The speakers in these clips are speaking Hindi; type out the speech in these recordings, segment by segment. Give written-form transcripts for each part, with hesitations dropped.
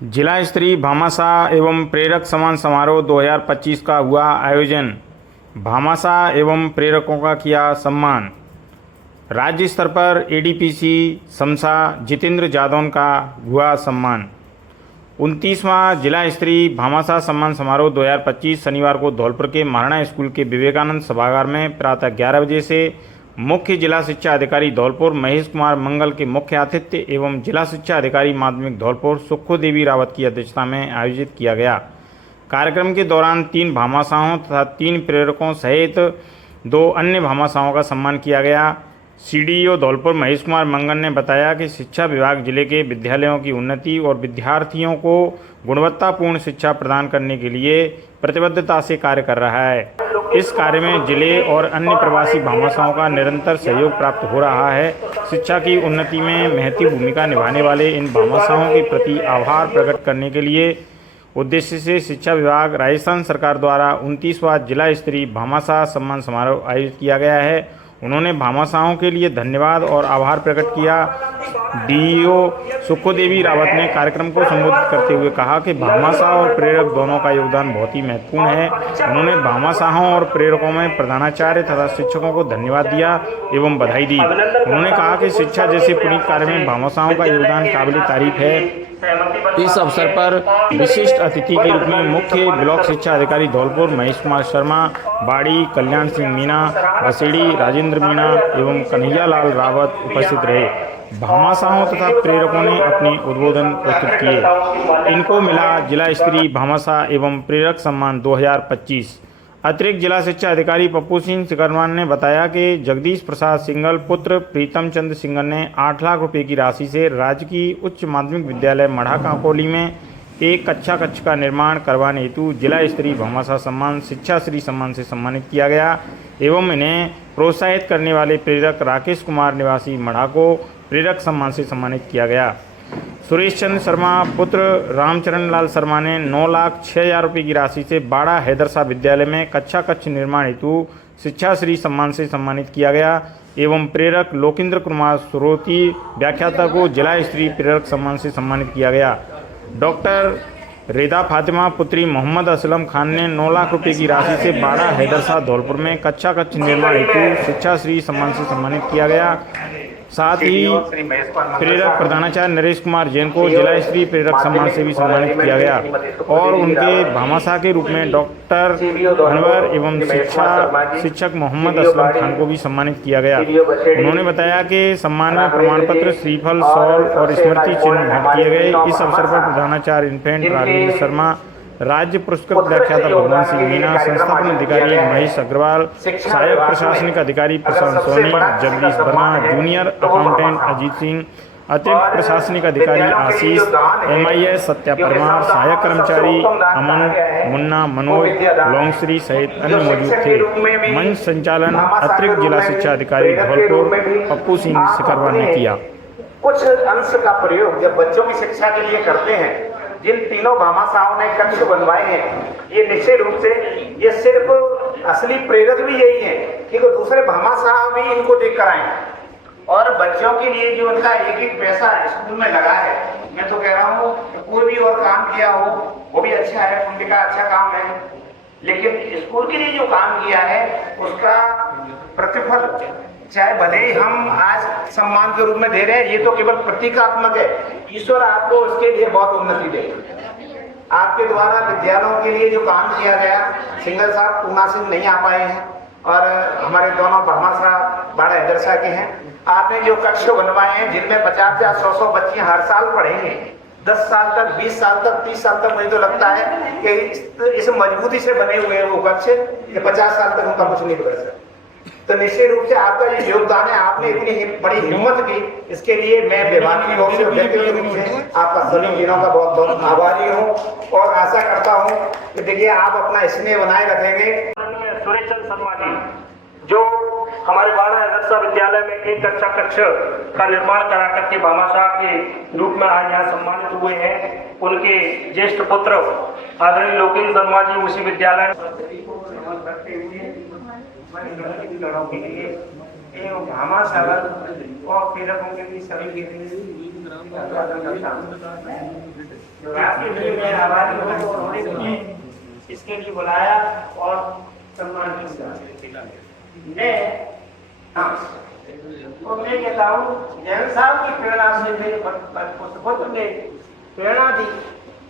जिला स्तरीय भामाशाह एवं प्रेरक सम्मान समारोह 2025 का हुआ आयोजन। भामाशाह एवं प्रेरकों का किया सम्मान। राज्य स्तर पर एडीपीसी समसा जितेंद्र जादौन का हुआ सम्मान। 29वां जिला स्तरीय भामाशाह सम्मान समारोह 2025 शनिवार को धौलपुर के महाराणा स्कूल के विवेकानंद सभागार में प्रातः 11 बजे से मुख्य जिला शिक्षा अधिकारी धौलपुर महेश कुमार मंगल के मुख्य आतिथ्य एवं जिला शिक्षा अधिकारी माध्यमिक धौलपुर सुखो देवी रावत की अध्यक्षता में आयोजित किया गया। कार्यक्रम के दौरान 3 भामाशाहों तथा 3 प्रेरकों सहित 2 अन्य भामाशाहों का सम्मान किया गया। सीडीओ धौलपुर महेश कुमार मंगल ने बताया कि शिक्षा विभाग जिले के विद्यालयों की उन्नति और विद्यार्थियों को गुणवत्तापूर्ण शिक्षा प्रदान करने के लिए प्रतिबद्धता से कार्य कर रहा है। इस कार्य में जिले और अन्य प्रवासी भामाशाहों का निरंतर सहयोग प्राप्त हो रहा है। शिक्षा की उन्नति में महत्वपूर्ण भूमिका निभाने वाले इन भामाशाहों के प्रति आभार प्रकट करने के लिए उद्देश्य से शिक्षा विभाग राजस्थान सरकार द्वारा 29वां जिला स्तरीय भामाशाह सम्मान समारोह आयोजित किया गया है। उन्होंने भामाशाहों के लिए धन्यवाद और आभार प्रकट किया। डीईओ सुखो देवी रावत ने कार्यक्रम को संबोधित करते हुए कहा कि भामाशाह और प्रेरक दोनों का योगदान बहुत ही महत्वपूर्ण है। उन्होंने भामाशाहों और प्रेरकों में प्रधानाचार्य तथा शिक्षकों को धन्यवाद दिया एवं बधाई दी। उन्होंने कहा कि शिक्षा जैसे पुनीत कार्य में भामाशाहों का योगदान काबिल तारीफ है। इस अवसर पर विशिष्ट अतिथि के रूप में मुख्य ब्लॉक शिक्षा अधिकारी धौलपुर महेश कुमार शर्मा, बाड़ी कल्याण सिंह मीणा, बसेड़ी राजेंद्र मीणा एवं कन्हैया लाल रावत उपस्थित रहे। भामाशाहों तथा प्रेरकों ने अपने उद्बोधन प्रस्तुत किए। इनको मिला जिला स्तरीय भामाशाह एवं प्रेरक सम्मान 2025। अतिरिक्त जिला शिक्षा अधिकारी पप्पू सिंह सिकरवान ने बताया कि जगदीश प्रसाद सिंघल पुत्र प्रीतम चंद सिंघल ने 8 लाख रुपए की राशि से राजकीय उच्च माध्यमिक विद्यालय मढ़ा काकोली में एक कक्षा कक्ष का निर्माण करवाने हेतु जिला स्तरीय भामाशाह सम्मान शिक्षा श्री सम्मान से सम्मानित किया गया एवं इन्हें प्रोत्साहित करने वाले प्रेरक राकेश कुमार निवासी मढ़ा को प्रेरक सम्मान से सम्मानित किया गया। सुरेश चंद्र शर्मा पुत्र रामचरण लाल शर्मा ने 9,06,000 रुपये की राशि से बाड़ा हैदरशाह विद्यालय में कक्षा कक्ष निर्माण हेतु शिक्षा श्री सम्मान से सम्मानित किया गया एवं प्रेरक लोकेंद्र कुमार सुरोती व्याख्याता को जिला स्तरीय प्रेरक सम्मान से सम्मानित किया गया। डॉक्टर रेदा फातिमा पुत्री मोहम्मद असलम खान ने 9 लाख रुपये की राशि से बाड़ा हैदरशाह धौलपुर में कक्षा कक्ष निर्माण हेतु शिक्षा श्री सम्मान से सम्मानित किया गया। साथ ही प्रेरक प्रधानाचार्य नरेश कुमार जैन को जिला स्तरीय प्रेरक सम्मान से भी सम्मानित किया गया और उनके भामाशाह के रूप में डॉक्टर अनवर एवं शिक्षक मोहम्मद असलम खान को भी सम्मानित किया गया। उन्होंने बताया कि सम्मान में प्रमाण पत्र, श्रीफल, शॉल और स्मृति चिन्ह भेंट किए गए। इस अवसर पर प्रधानाचार्य इन्फेंट राजेंद्र शर्मा, राज्य पुरस्कृत व्याख्याता भगवान सिंह मीणा, संस्थापन अधिकारी महेश अग्रवाल, सहायक प्रशासनिक अधिकारी प्रशांत सोनी, जगदीश वर्मा, जूनियर अकाउंटेंट अजीत सिंह, अतिरिक्त प्रशासनिक अधिकारी आशीष, MIS सत्या परमार, सहायक कर्मचारी अमन, मुन्ना, मनोज, लोंगश्री सहित अन्य मौजूद थे। मंच संचालन अतिरिक्त जिला शिक्षा अधिकारी धौलपुर पप्पू सिंह सिकरवान ने किया। कुछ अंश का प्रयोग जब बच्चों की शिक्षा के लिए करते हैं, जिन तीनों भामाशाहों ने कक्ष बनवाए हैं, ये निश्चित रूप से ये सिर्फ असली प्रेरक भी यही है कि दूसरे भामाशाह भी इनको देख कर आए और बच्चों के लिए जो उनका एक पैसा स्कूल में लगा है, मैं तो कह रहा हूँ कोई भी और काम किया हो वो भी अच्छा है, पुण्य का अच्छा काम है, लेकिन स्कूल के लिए जो काम किया है उसका प्रतिफल चाहे भले ही हम आज सम्मान के रूप में दे रहे हैं, ये तो केवल प्रतीकात्मक है। ईश्वर आपको इसके लिए बहुत उन्नति दे। आपके द्वारा विद्यालयों के लिए जो काम किया गया, सिंगल साहब पूना सिंह नहीं आ पाए हैं और हमारे दोनों भामाशाह बाड़ा हैदरशाह के हैं। आपने जो कक्ष बनवाए हैं जिनमें 50 या 100 बच्चियां हर साल पढ़ेंगे, 10 साल तक, 20 साल तक, 30 साल तक, मुझे तो लगता है कि इस मजबूती से बने हुए हैं वो कक्ष कि 50 साल तक उनका कुछ नहीं बिगड़ सकता। तो निश्चित रूप से आपका ये योगदान है, आपने इतनी बड़ी हिम्मत की, इसके लिए मैं विभाग की ओर से व्यक्तिगत रूप से आपका सभी दिनों का बहुत बहुत आभारी हूँ और आशा करता हूँ कि देखिए आप अपना स्नेह बनाए रखेंगे। सुरेश चंद्र शर्मा जी जो हमारे बाड़ा हैदरशाह विद्यालय में एक कक्षा कक्ष का निर्माण करा करके भामाशाह के रूप में आज यहाँ सम्मानित हुए हैं, उनके ज्येष्ठ पुत्र आदरणीय लोकेंद्र शर्मा जी उसी विद्यालय के लिए भामाशाह और प्रेरकों के लिए सभी जो राष्ट्रीय खेल में आबादी हो और उन्होंने मुझे इसके लिए बुलाया और सम्मान किया। मैं कहता हूँ जैन साहब की प्रेरणा से मेरे पुत्र ने प्रेरणा दी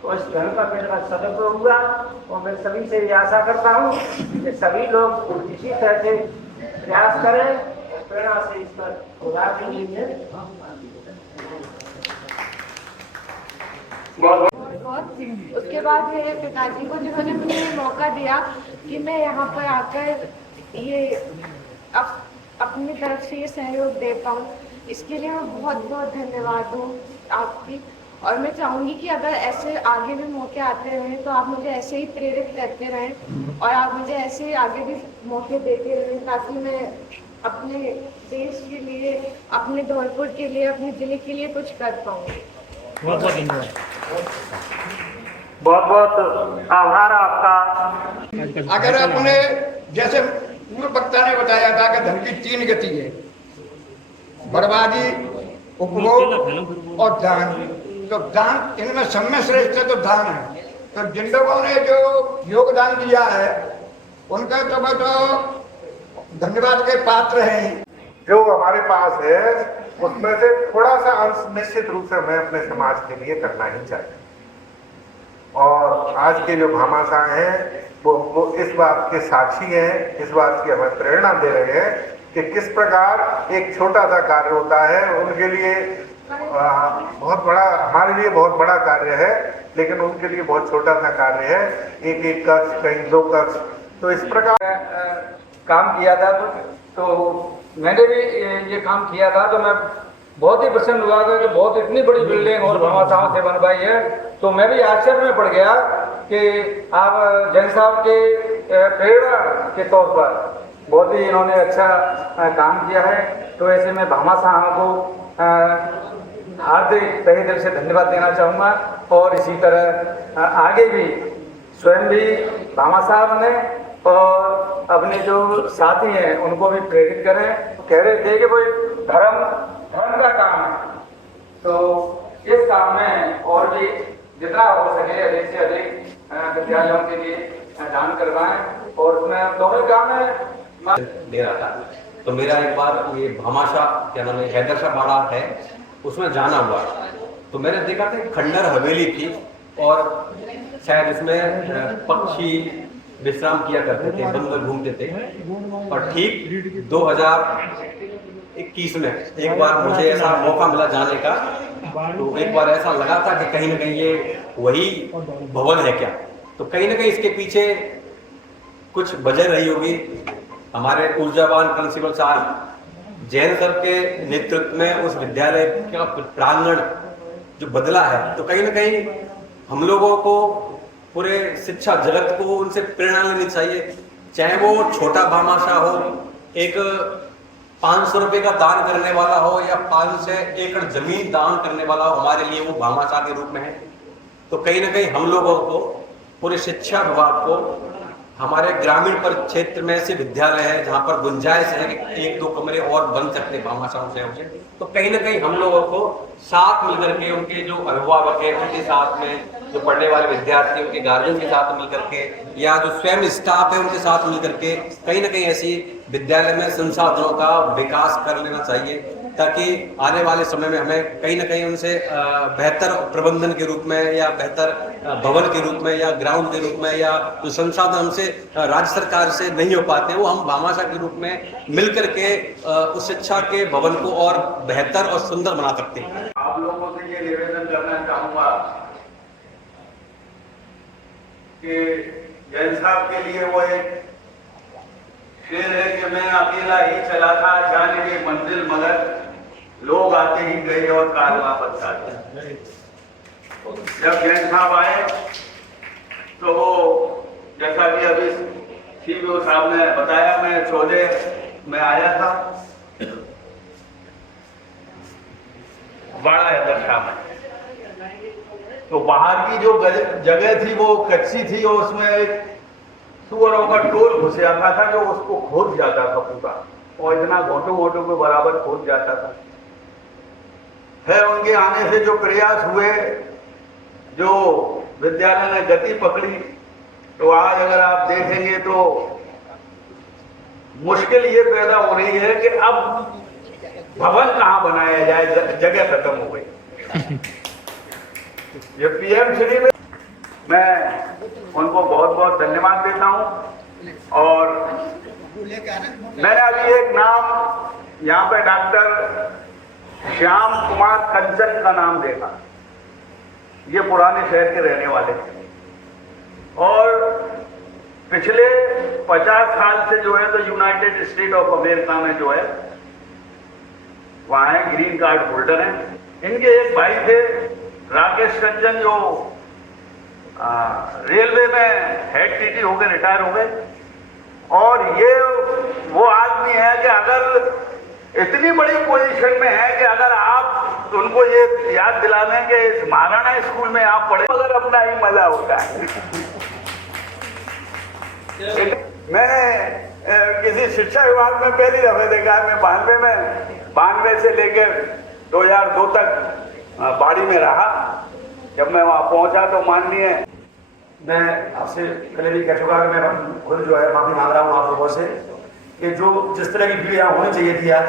तो इस धर्म का मेरे पास सदुपयोग हुआ और मैं सभी से ये आशा करता हूँ कि सभी लोग इसी तरह से प्रयास करें और प्रेरणा से इस पर सुधार के लिए उसके बाद मेरे पिताजी को जिन्होंने मुझे मौका दिया कि मैं यहाँ पर आकर ये अपनी तरफ से ये सहयोग दे पाऊँ, इसके लिए मैं बहुत बहुत धन्यवाद दूँ आपकी। और मैं चाहूँगी कि अगर ऐसे आगे भी मौके आते रहें तो आप मुझे ऐसे ही प्रेरित करते रहें और आप मुझे ऐसे ही आगे भी मौके देते रहें ताकि मैं अपने देश के लिए, अपने धौलपुर के लिए, अपने ज़िले के लिए कुछ कर पाऊँ। बहुत बहुत आभार आपका। अगर अपने जैसे पूर्व वक्ता ने बताया था कि धन की 3 गति है, बर्बादी, उपभोग और दान। तो दान, इनमें सब में श्रेष्ठ है तो दान है। तो जिन लोगों ने जो योगदान दिया है उनका तो मैं तो धन्यवाद के पात्र हैं। जो हमारे पास है उसमें से थोड़ा सा अंश निश्चित रूप से हमें अपने समाज के लिए करना ही चाहिए। और आज के जो भामाशाह हैं वो इस बात के साक्षी हैं, इस बात की हमें प्रेरणा दे रहे हैं कि किस प्रकार एक छोटा सा कार्य होता है उनके लिए बहुत बड़ा, हमारे लिए बहुत बड़ा कार्य है, लेकिन उनके लिए बहुत छोटा सा कार्य है। एक एक कक्ष, कहीं 2 कक्ष। तो इस प्रकार काम किया था तो मैंने भी ये काम किया था तो मैं बहुत ही प्रसन्न हुआ कि बहुत इतनी बड़ी बिल्डिंग और भामाशाहों से बनवाई है। तो मैं भी आश्चर्य में पड़ गया कि आप जैन साहब के प्रेरणा के तौर पर बहुत ही इन्होंने अच्छा काम किया है। तो ऐसे में भामाशाहों को हार्दिक तहे दिल से धन्यवाद देना चाहूँगा और इसी तरह आगे भी स्वयं भी भामाशाह बने और अपने जो साथी हैं उनको भी प्रेरित करें। कह रहे थे कि वो धर्म का काम है, तो इस काम में और भी जितना हो सके अधिक से अधिक विद्यालयों के लिए दान करवाएं और उसमें दोनों काम में दे रहा था। तो मेरा एक बार ये भामाशाह क्या नाम है, हैदर शाह बाड़ा है, उसमें जाना हुआ। तो मैंने देखा था खंडर हवेली थी और शायद इसमें पक्षी विश्राम किया करते थे, बंदर घूमते थे। और ठीक 2021 में एक बार मुझे ऐसा मौका मिला जाने का, तो एक बार ऐसा लगा था कि कहीं ना कहीं ये वही भवन है क्या। तो कहीं ना कहीं इसके पीछे कुछ वजह रही होगी। हमारे ऊर्जावान प्रिंसिपल साहब जैन सर के नेतृत्व में उस विद्यालय का प्रांगण जो बदला है, तो कहीं ना कहीं हम लोगों को, पूरे शिक्षा जगत को उनसे प्रेरणा लेनी चाहिए। चाहे वो छोटा भामाशाह हो, एक 500 रुपए का दान करने वाला हो या 500 एकड़ जमीन दान करने वाला हो, हमारे लिए वो भामाशाह के रूप में है। तो कहीं ना कहीं हम लोगों को, पूरे शिक्षा विभाग को, हमारे ग्रामीण पर क्षेत्र में ऐसे विद्यालय है जहाँ पर गुंजाइश है कि 1-2 कमरे और बन सकते भामाशाहों से। तो कहीं ना कहीं हम लोगों को साथ मिलकर के, उनके जो अभिभावक है उनके साथ में, जो पढ़ने वाले विद्यार्थी उनके गार्जियन के साथ मिलकर के, या जो स्वयं स्टाफ है उनके साथ मिलकर के कहीं ना कहीं ऐसी विद्यालय में संसाधनों का विकास कर लेना चाहिए, ताकि आने वाले समय में हमें कहीं ना कहीं उनसे बेहतर प्रबंधन के रूप में या बेहतर भवन के रूप में या ग्राउंड के रूप में, या जो संसाधन हमसे राज्य सरकार से नहीं हो पाते हैं, वो हम भामाशाह के रूप में मिलकर के उस शिक्षा के भवन को और बेहतर और सुंदर बना सकते हैं। आप लोगों से ये निवेदन करना चाहूंगा कि जैन साहब के लिए वो एक शेर है कि मैं अकेला ही चला था जाने की मंजिल, मगर लोग आते ही गए और कारवां बदला गया। जब जैन साहब आए तो वो, जैसा कि अभी सीबीओ साहब ने बताया, मैं 14 में आया था बड़ा हैदर शाह में। तो बाहर की जो जगह थी वो कच्ची थी और उसमें एक सुअरों का टोल घुस जाता था जो उसको खोद जाता था पूरा, और इतना घोटों के बराबर खोद जाता था। फिर उनके आने से जो प्रयास हुए, जो विद्यालय ने गति पकड़ी, तो आज अगर आप देखेंगे तो मुश्किल ये पैदा हो रही है कि अब भवन कहाँ बनाया जाए, जगह खत्म हो गई। ये पीएम श्री में मैं उनको बहुत बहुत धन्यवाद देता हूं। और मैंने अभी एक नाम यहाँ पे डॉक्टर श्याम कुमार कंचन का नाम देखा। ये पुराने शहर के रहने वाले थे और पिछले 50 साल से जो है तो यूनाइटेड स्टेट ऑफ अमेरिका में जो है वहां है, ग्रीन कार्ड होल्डर हैं। इनके एक भाई थे राकेश रंजन, जो रेलवे में हेड टीटी हो गए, रिटायर हो गए। और ये वो आदमी है कि अगर इतनी बड़ी पोजीशन में है कि अगर आप उनको ये याद दिला दें कि इस महाराणा स्कूल में आप पढ़े, मगर अपना ही मजा होता है। मैंने किसी शिक्षा विभाग में पहली दफे देखा है। मैं 92 से लेकर 2002 तक बाड़ी में रहा। जब मैं वहां पहुंचा तो माननीय, मैं आपसे पहले भी कह चुका कि मैं खुद जो है माफी मांग रहा हूँ आप लोगों से कि जो जिस तरह की भीड़ यहाँ होनी चाहिए थी आज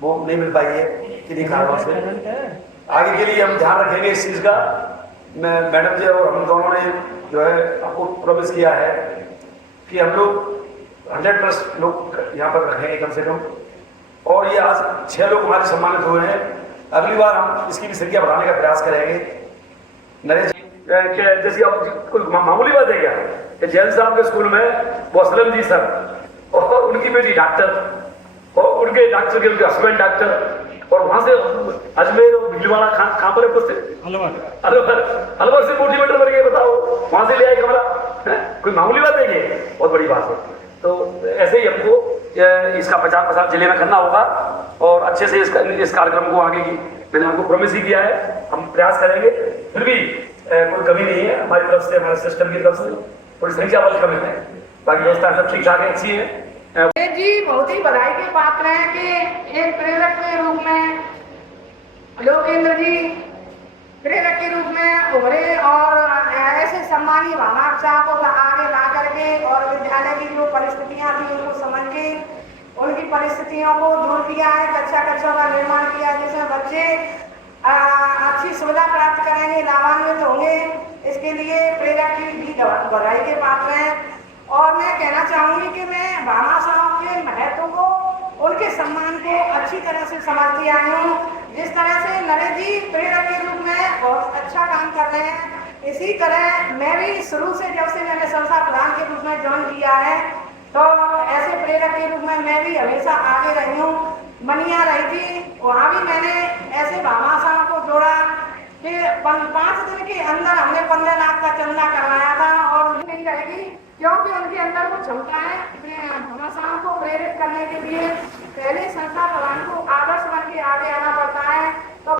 वो नहीं मिल पाई है किन्हीं कारणों से। आगे के लिए हम ध्यान रखेंगे इस चीज़ का। मैं मैडम जी और हम दोनों ने जो है आपको प्रॉमिस किया है कि हम लोग 100+ लोग यहाँ पर रखेंगे कम से कम। और ये आज 6 लोग हमारे सम्मानित हुए हैं। अगली बार हम इसकी भी संख्या बढ़ाने का प्रयास करेंगे। नरेश जैसी अब कोई मामूली बात है क्या कि जैन साहब के स्कूल में वो असलम जी सर और उनकी बेटी डॉक्टर और उनके डॉक्टर के उनके हस्बैंड डॉक्टर, और वहां से अजमेर और भीलवाड़ा कहाँ पर अलवर से मोटिवेटर बन गए, बताओ वहां से ले आए कमरा। कोई मामूली बात है ये, बहुत बड़ी बात है। तो ऐसे ही हमको इसका प्रचार जिले में करना होगा और अच्छे से इस कार्यक्रम को आगे की मैंने आपको प्रॉमिस ही किया है, हम प्रयास करेंगे। फिर भी कोई कमी नहीं है हमारी तरफ से, हमारे सिस्टम की तरफ से थोड़ी संख्या वाली कमी है, बाकी व्यवस्था सब ठीक ठाक है, अच्छी है। जी बहुत ही बधाई के पात्र हैं कि एक प्रेरक के रूप में लोकेंद्र जी प्रेरक के रूप में उभरे और ऐसे सम्मानीय भामाशाह को आगे ला करके और विद्यालय की जो परिस्थितियां थी उनको समझ के उनकी परिस्थितियों को दूर किया है, कक्षों का निर्माण किया जिसमें बच्चे अच्छी सुविधा प्राप्त करेंगे, लाभान्वित होंगे। इसके लिए प्रेरक की भी बधाई के पात्र हैं। और मैं कहना चाहूंगी कि मैं भामाशाहों के महत्व को, उनके सम्मान को अच्छी तरह से समझती आई हूँ। जिस तरह से नरेश जी प्रेरक के रूप में बहुत अच्छा काम कर रहे हैं, इसी तरह मैं भी शुरू से जब से मैंने संस्था प्रधान के रूप में ज्वाइन किया है तो ऐसे प्रेरक के रूप में मैं भी हमेशा आगे रही हूँ। मनिया रही थी, वहाँ भी मैंने ऐसे भामाशाहों को जोड़ा कि 5 दिन के अंदर हमने 15 लाख का चंदा करवाया था और नहीं रहेगी क्योंकि उनके अंदर वो क्षमता है भामाशाहों को प्रेरित करने के लिए। पहले संस्था प्रधान